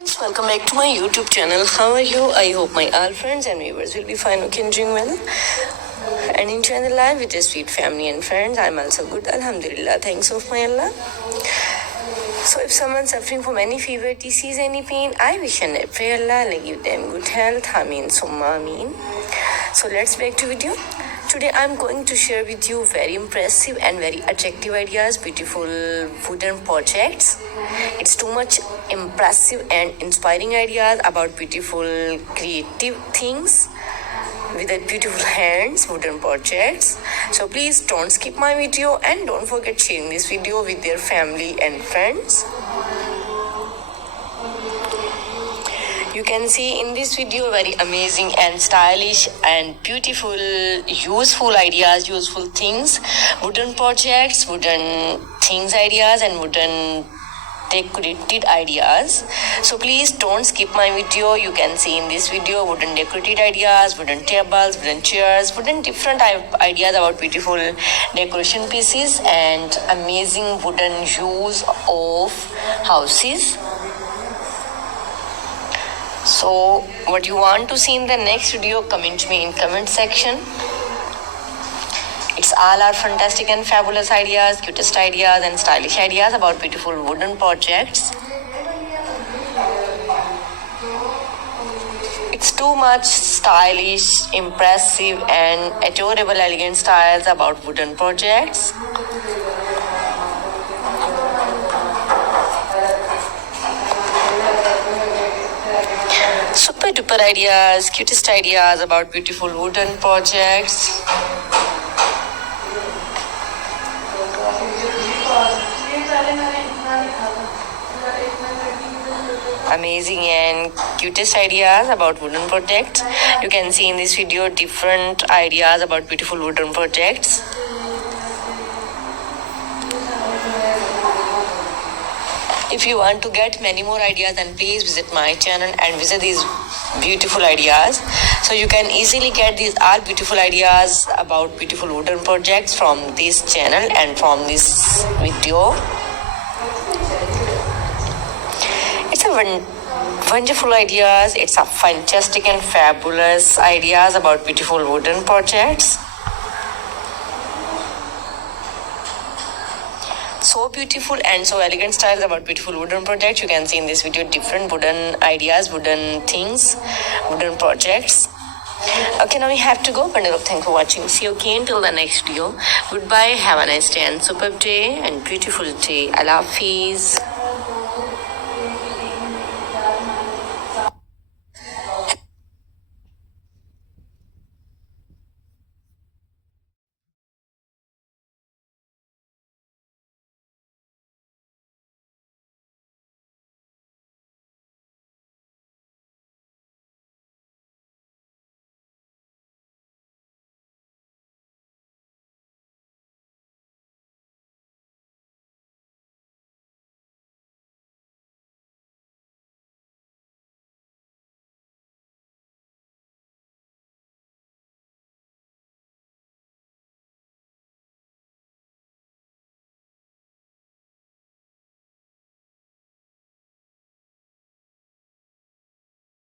Welcome back to my YouTube channel. How are you? I hope my all friends and viewers will be fine, okay, and doing well and enjoying the life with your sweet family and friends. I'm also good, Alhamdulillah. Thanks of my Allah. So if someone's suffering from any fever, disease, any pain, I wish and I pray Allah will give them good health. Ameen summa ameen. So let's back to video. Today I'm going to share with you very impressive and very attractive ideas, beautiful wooden projects. It's too much impressive and inspiring ideas about beautiful creative things with a beautiful hands, wooden projects. So please don't skip my video and don't forget sharing this video with your family and friends. You can see in this video very amazing and stylish and beautiful, useful ideas, useful things, wooden projects, wooden things ideas and wooden decorated ideas. So please don't skip my video. You can see in this video wooden decorated ideas, wooden tables, wooden chairs, wooden different ideas about beautiful decoration pieces and amazing wooden use of houses. So what you want to see in the next video, comment me in comment section. It's all our fantastic and fabulous ideas, cutest ideas and stylish ideas about beautiful wooden projects. It's too much stylish, impressive and adorable elegant styles about wooden projects. Super duper ideas, cutest ideas about beautiful wooden projects. Amazing and cutest ideas about wooden projects. You can see in this video different ideas about beautiful wooden projects. If you want to get many more ideas, then please visit my channel and visit these beautiful ideas. So you can easily get these all beautiful ideas about beautiful wooden projects from this channel and from this video. It's a wonderful ideas. It's a fantastic and fabulous ideas about beautiful wooden projects. So beautiful and so elegant styles about beautiful wooden projects. You can see in this video different wooden ideas, wooden things, wooden projects. Okay, now we have to go. Bundle of thanks for watching. See you again till the next video. Goodbye. Have a nice day and superb day and beautiful day. Allah Hafiz.